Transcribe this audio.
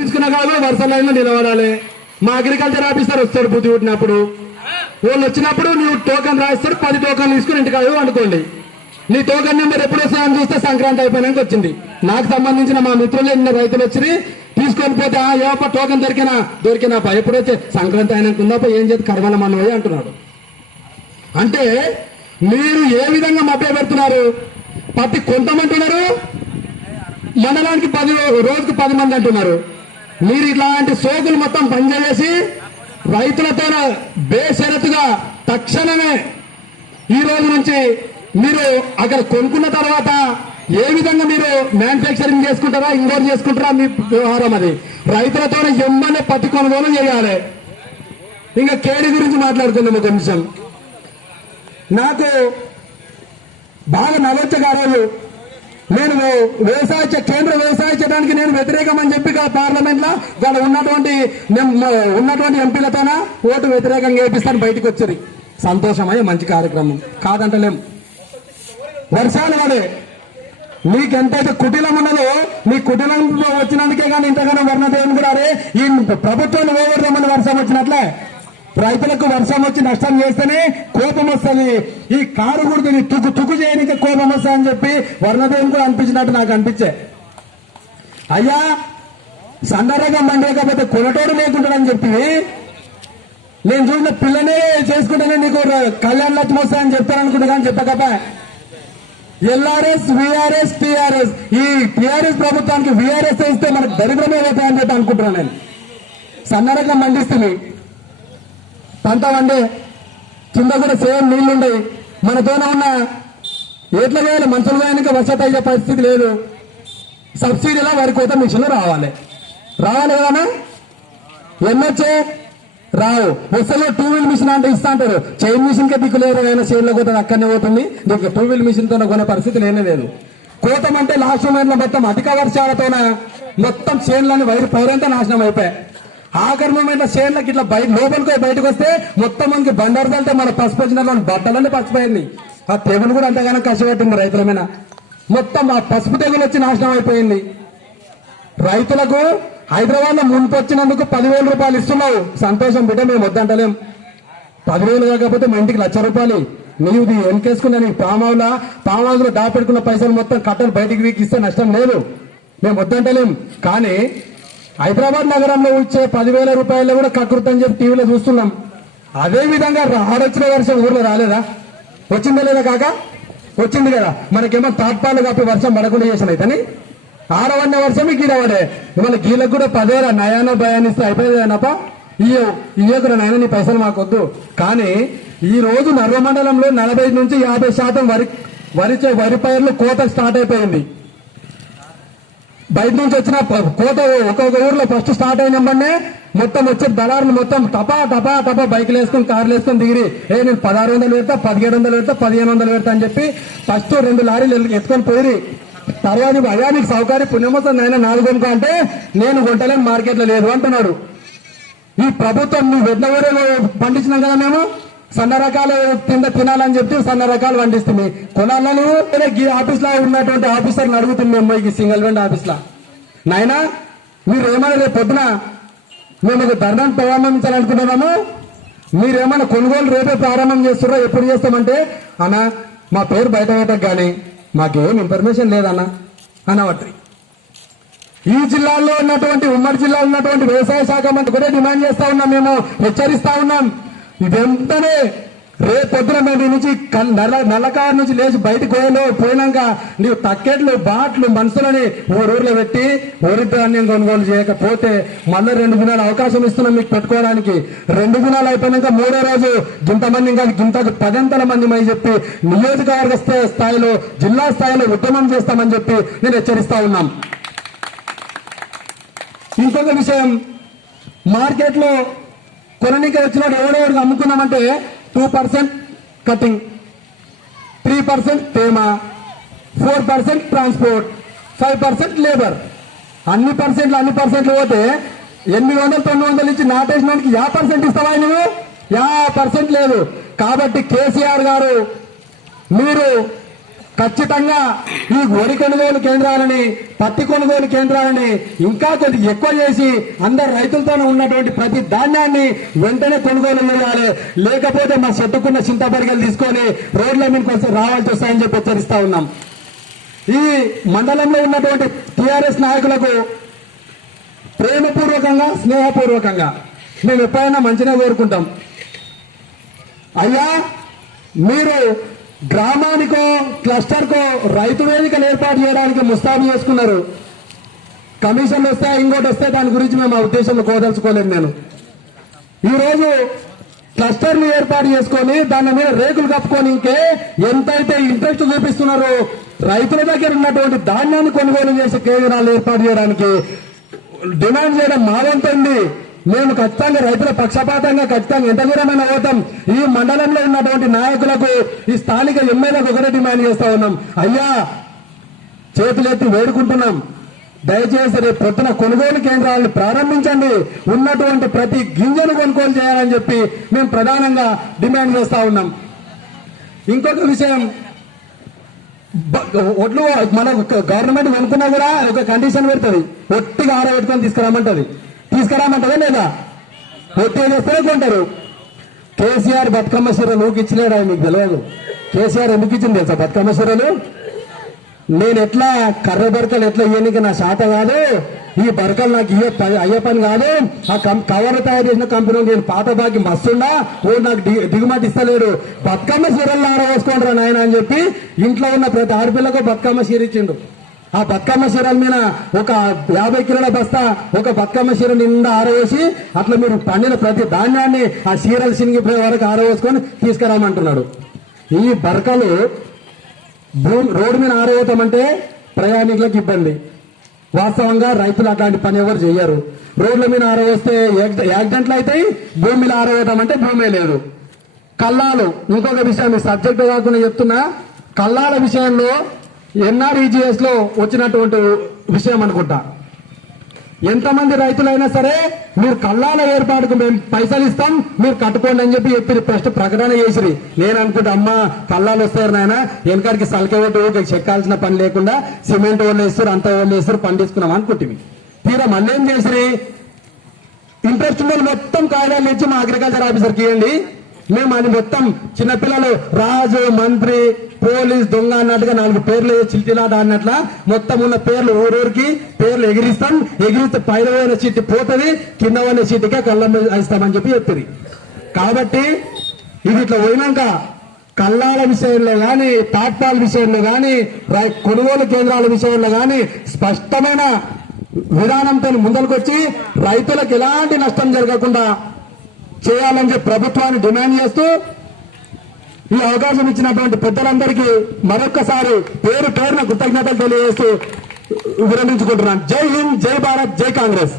తీసుకున్న కాదు వరుస లైన్లో నిలబడాలి. మా అగ్రికల్చర్ ఆఫీసర్ వస్తాడు బుద్ధి పుట్టినప్పుడు, వాళ్ళు వచ్చినప్పుడు నువ్వు టోకన్ రాయిస్తాడు, 10 టోకన్లు తీసుకుని ఇంటికి కాదు అనుకోండి. నీ టోకన్ నెంబర్ ఎప్పుడు వస్తుందని చూస్తే సంక్రాంతి అయిపోయినాక వచ్చింది. నాకు సంబంధించిన మా మిత్రులు ఎన్ని రైతులు వచ్చి తీసుకొని పోతే ఏప టోకన్ దొరికినాప ఎప్పుడు వచ్చే సంక్రాంతి అయినాక ఉందాప ఏం చేతి కర్మల మనవయ్య అంటున్నాడు. అంటే మీరు ఏ విధంగా మభ్య పెడుతున్నారు? ప్రతి కొంతమంటున్నారు, మండలానికి 10 రోజుకు 10 మంది అంటున్నారు. మీరు ఇట్లాంటి సోకులు మొత్తం పనిచేసి రైతులతో బేషరతుగా తక్షణమే ఈ రోజు నుంచి మీరు అక్కడ కొనుక్కున్న తర్వాత ఏ విధంగా మీరు మ్యానుఫ్యాక్చరింగ్ చేసుకుంటారా, ఇంకోటి చేసుకుంటారా, మీ వ్యవహారం అది. రైతులతో ఎమ్మనే పత్తి కొనుగోలు చేయాలి. ఇంకా కేడీ గురించి మాట్లాడుకుందాం ఒక నిమిషం. నాకు బాగా నలొచ్చగారు, నేను కేంద్ర వ్యవసాయ చట్టానికి నేను వ్యతిరేకం అని చెప్పి పార్లమెంట్ లో వాళ్ళు ఉన్నటువంటి ఎంపీలతోన ఓటు వ్యతిరేకంగా వేపిస్తాను బయటకు వచ్చేది. సంతోషమయ్యే మంచి కార్యక్రమం కాదంటలేం. వర్షాలు పడే నీకెంతైతే కుటీలం ఉన్నదో నీ కుటీలంలో వచ్చినందుకే కానీ ఇంతగానో వర్ణదేవుని కూడా అరే ఈ ప్రభుత్వాన్ని ఓవర్దామని వర్షం వచ్చినట్లే రైతులకు వర్షం వచ్చి నష్టం చేస్తేనే కోపం వస్తుంది. ఈ కారు గుర్తుని తుక్కు చేయడానికి కోపం వస్తుంది అని చెప్పి వర్ణదేవుని కూడా అనిపించినట్టు నాకు అనిపించే. అయ్యా సందర్భంగా మండేకపోతే కొనటోడు లేకుంటాడని చెప్పి నేను చూసిన పిల్లనే చేసుకుంటేనే నీకు కళ్యాణ లక్ష్మి వస్తాయని చెప్తాను అనుకుంటా కానీ చెప్పకపో. ఎల్ఆర్ఎస్, విఆర్ఎస్, టీఆర్ఎస్, ఈ టీఆర్ఎస్ ప్రభుత్వానికి విఆర్ఎస్ ఇస్తే మనకు దరిద్రమే అవుతాయని చెప్పి అనుకుంటున్నాను. నేను సన్నరకం మండిస్తుంది పంట వండే కింద కూడా సేమ్ నీళ్లుండయి. మనతోనే ఉన్న ఎట్ల వేయాలి మనుషులు వేయడానికి వసతి అయ్యే పరిస్థితి లేదు. సబ్సిడీలో వరి కోత మిషన్లు రావాలి కదనా? ఎన్నొచ్చే రావు. వస్తలో 2 వీల్ మిషన్ అంటే ఇస్తా అంటారు. చైన్ మిషన్ కే దిక్కులేదు. అయినా చేనులో కోత అక్కడనే పోతుంది. నీకు 2 వీల్ మిషన్ తో కొనే పరిస్థితి లేనే లేదు. కోతం అంటే లాస్ట్ మూమెంట్ లో మొత్తం అధిక వర్షాలతోన మొత్తం చేనులని పైరంతా నాశనం అయిపోయాయి. ఆఖరి మూమెంట్ లో చేనులకి ఇట్లా లోపలికి బయటకు వస్తే మొత్తం మనకి బండారు తల్లితే మన పసుపు వచ్చిన బట్టలన్నీ పచ్చిపోయింది. ఆ తెగులు కూడా అంతగానో కష్టపట్టింది రైతుల మీద. మొత్తం ఆ పసుపు తెగులు వచ్చి నాశనం అయిపోయింది. రైతులకు హైదరాబాద్ లో మున్పు వచ్చినందుకు 10,000 రూపాయలు ఇస్తున్నావు. సంతోషం బిడ్డ, మేము వద్దంటలేం. 10,000 కాకపోతే మా ఇంటికి ₹1,00,000 నీవు వెనకేసుకున్నా. నీ పామ్ హౌస్ లో దాపెట్టుకున్న పైసలు మొత్తం కట్టలు బయటికి వీకిస్తే నష్టం లేదు, మేము వద్దంటలేం. కానీ హైదరాబాద్ నగరంలో ఇచ్చే 10,000 రూపాయలు కూడా కకృతం చెప్పి టీవీలో చూస్తున్నాం. అదే విధంగా ఆడొచ్చిన వర్షం ఊర్లో రాలేదా? వచ్చిందా లేదా కాక? వచ్చింది కదా. మనకేమో తాత్పాలు కప్పి వర్షం పడకుండా చేసిన అయితేని ఆడవన్న వర్షమే గీడవాడే. ఇవాళ గీలకు కూడా 10,000 నయానో భయాన్నిస్తే అయిపోయేదేనప్ప. ఇయ్యకురా నాయన, నీ పైసలు మాకొద్దు. కానీ ఈ రోజు నర్వ మండలంలో 40 నుంచి 50% వరి పైర్లు కోత స్టార్ట్ అయిపోయింది. బయట నుంచి వచ్చిన కోత ఒక్కొక్క ఊర్లో ఫస్ట్ స్టార్ట్ అయినమ్మనే మొత్తం వచ్చే దళారులు మొత్తం టపా బైకులు వేసుకుని కార్లు వేసుకుని దిగిరి నేను 1,600 పెడతా, 1,700 పెడతా, 1,500 పెడతా అని చెప్పి ఫస్ట్ 2 లారీలు ఎత్తుకొని పోయి తర్వాత అయానికి సౌకర్యం పుణ్యమోసం నాయన 4 అంటే నేను కొంటలేని మార్కెట్లో లేదు అంటున్నాడు. ఈ ప్రభుత్వం నువ్వు వెడ్ల ఊరేలో పండించినాం కదా, మేము సన్న రకాలు తినాలని చెప్పి సన్న రకాలు పండిస్తుంది. కొనాలని ఈ ఆఫీస్ లో ఉన్నటువంటి ఆఫీసర్ని అడుగుతుంది మేము ఈ సింగిల్ విండో ఆఫీస్ లో, నాయన మీరు ఏమైనా రేపు పొద్దున మేము ఒక ధర్నాన్ని ప్రారంభించాలనుకుంటున్నాము, మీరేమైనా కొనుగోలు రేపే ప్రారంభం చేస్తారో ఎప్పుడు చేస్తామంటే అన్న మా పేరు బయట పెట్టకు కానీ మాకేం ఇన్ఫర్మేషన్ లేదన్న అనవట్టి. ఈ జిల్లాలో ఉన్నటువంటి ఉమ్మడి జిల్లాలో ఉన్నటువంటి వ్యవసాయ శాఖ మంత్రి కూడా డిమాండ్ చేస్తా ఉన్నాం, మేము హెచ్చరిస్తా ఉన్నాం. వెంటనే రేపొద్దున మేము నుంచి నల్లకారు నుంచి లేచి బయటకు పోయినాక నీవు తక్కెట్లు బాట్లు మనుషులని ఊర్లో పెట్టి వరి ధాన్యం కొనుగోలు చేయకపోతే మళ్ళీ 2 దినాలు అవకాశం ఇస్తున్నాం మీకు పెట్టుకోవడానికి. 2 దినాలు అయిపోయినాక 3వ రోజు ఇంతమంది ఇంకా ఇంతకు 10 మంది మై చెప్పి నియోజకవర్గ స్థాయిలో జిల్లా స్థాయిలో ఉద్యమం చేస్తామని చెప్పి నేను హెచ్చరిస్తా ఉన్నాం. ఇంకొక విషయం, మార్కెట్లో కొననీకి వచ్చిన ఎవరెవరికి అమ్ముకున్నామంటే 2% కటింగ్, 3% తేమ, 4% ట్రాన్స్పోర్ట్, 5% లేబర్. అన్ని పర్సెంట్లు పోతే 800-900 ఇచ్చి నాటేసినానికి 50% ఇస్తావా నువ్వు? 50% లేదు. కాబట్టి కేసీఆర్ గారు మీరు ఖచ్చితంగా ఈ వరి కొనుగోలు కేంద్రాలని, పత్తి కొనుగోలు కేంద్రాలని ఇంకా కొద్దిగా ఎక్కువ చేసి అందరు రైతులతోనే ఉన్నటువంటి ప్రతి ధాన్యాన్ని వెంటనే కొనుగోలు చేయాలి. లేకపోతే మా చెట్టుకున్న చింతపరిగలు తీసుకొని రోడ్ల మీదకి రావాల్సి వస్తాయని చెప్పి హెచ్చరిస్తా ఉన్నాం. ఈ మండలంలో ఉన్నటువంటి టీఆర్ఎస్ నాయకులకు ప్రేమపూర్వకంగా, స్నేహపూర్వకంగా మేము ఎప్పుడైనా మంచిగా కోరుకుంటాం. అయ్యా, మీరు గ్రామానికో క్లస్టర్కో రైతు వేదికలు ఏర్పాటు చేయడానికి ముస్తాబు చేసుకున్నారు. కమిషన్లు వస్తే ఇంకోటి వస్తే దాని గురించి మేము ఆ ఉద్దేశంలో కోదలుచుకోలేదు. నేను ఈరోజు క్లస్టర్లు ఏర్పాటు చేసుకొని దాని మీద రేకులు కప్పుకొని ఇంకే ఎంతైతే ఇంట్రెస్ట్ చూపిస్తున్నారో రైతుల దగ్గర ఉన్నటువంటి ధాన్యాన్ని కొనుగోలు చేసే కేంద్రాలు ఏర్పాటు చేయడానికి డిమాండ్ చేయడం మావంతండి. మేము ఖచ్చితంగా రైతుల పక్షపాతంగా ఖచ్చితంగా ఎంత దూరమైన పోతాం. ఈ మండలంలో ఉన్నటువంటి నాయకులకు, ఈ స్థానిక ఎమ్మెల్యేలకు ఒకటే డిమాండ్ చేస్తా ఉన్నాం. అయ్యా, చేతులెత్తి వేడుకుంటున్నాం, దయచేసి రేపు పొద్దున కొనుగోలు కేంద్రాలను ప్రారంభించండి. ఉన్నటువంటి ప్రతి గింజను కొనుగోలు చేయాలని చెప్పి మేము ప్రధానంగా డిమాండ్ చేస్తా ఉన్నాం. ఇంకొక విషయం, ఒడ్లు మన గవర్నమెంట్ కొనుక్కున్నా కూడా ఒక కండిషన్ పెడుతుంది, ఒట్టిగా ఆరబెట్టుకొని తీసుకురామంటది లేదా? ఒట్టి చేస్తేనే కొంటారు. కేసీఆర్ బతుకమ్మ చీరలు ఇచ్చినాడు, ఆయన మీకు తెలియదు. కేసీఆర్ ఎందుకు ఇచ్చింది తెలుసా బతుకమ్మ చీరలు? నేను ఎట్లా కర్ర బరకలు ఎట్లా ఇయ్యనికి నా శాత కాదు, ఈ బరకలు నాకు అయ్యే పని కాదు. ఆ కవర్లు తయారు చేసిన కంపెనీ నేను పాత బాకి మస్తుండా, ఓ నాకు దిగుమతి ఇస్తలేడు, బతుకమ్మ చీరలు ఆరవేసుకోండిరా నాయన అని చెప్పి ఇంట్లో ఉన్న ప్రతి ఆడపిల్లకు బతుకమ్మ చీర ఇచ్చిండు. ఆ బతుకమ్మ చీరల మీద ఒక 50 కిలోల బస్తా ఒక బతుకమ్మ చీర నిండా ఆరవేసి అట్లా మీరు పండిన ప్రతి ధాన్యాన్ని ఆ చీరలు చినిగిపోయే వరకు ఆరవేసుకొని తీసుకురామంటున్నాడు. ఈ బరకలు రోడ్డు మీద ఆరవేతామంటే ప్రయాణికులకు ఇబ్బంది. వాస్తవంగా రైతులు అట్లాంటి పని ఎవరు చెయ్యరు. రోడ్ల మీద ఆరవేస్తే యాక్సిడెంట్లు అవుతాయి, భూమిలో ఆరవేతామంటే భూమే లేదు. కల్లాలు, ఇంకొక విషయం ఈ సబ్జెక్టు కాకుండా చెప్తున్నా, కల్లాల విషయంలో ఎన్ఆర్ఈజీఎస్ లో వచ్చినటువంటి విషయం అనుకుంటా. ఎంతమంది రైతులైనా సరే మీరు కల్లాల ఏర్పాటుకు మేము పైసలు ఇస్తాం, మీరు కట్టుకోండి అని చెప్పి ఫస్ట్ ప్రకటన చేసిరి. నేను అనుకుంటా, అమ్మ కల్లాలు వస్తారు నాయన, వెనకాడికి సలకేటు చెక్కాల్సిన పని లేకుండా సిమెంట్ వాళ్ళు వేస్తారు, అంత వాళ్ళు వేస్తారు, పండించుకున్నాం అనుకుంటుంది. తీరా మళ్ళీ ఏం చేసిరి, ఇంట్రెస్ట్ ఉన్న మొత్తం కాయిదాలు ఇచ్చి మా అగ్రికల్చర్ ఆఫీసర్కి ఇవ్వండి, మేము అని మొత్తం చిన్నపిల్లలు రాజు, మంత్రి, పోలీస్, దొంగ అన్నట్టుగా 4 పేర్లు చిల్చిలాట అన్నట్ల మొత్తం ఉన్న పేర్లు ఊరూరికి పేర్లు ఎగిరిస్తాం. ఎగిరిస్తే పైన పోయిన చీటి పోతుంది, కింద పోయిన చీటికే కళ్ళం ఇస్తామని చెప్పి చెప్తుంది. కాబట్టి ఇది ఇట్లా పోయినాక కల్లాల విషయంలో గాని, తాట్పాల విషయంలో గాని, కొనుగోలు కేంద్రాల విషయంలో గాని స్పష్టమైన విధానంతో ముందరికొచ్చి రైతులకు ఎలాంటి నష్టం జరగకుండా చేయాలని చెప్పి ప్రభుత్వాన్ని డిమాండ్ చేస్తూ ఈ అవకాశం ఇచ్చినటువంటి పెద్దలందరికీ మరొక్కసారి పేరున కృతజ్ఞతలు తెలియజేస్తూ విరమించుకుంటున్నాను. జై హింద్, జై భారత్, జై కాంగ్రెస్.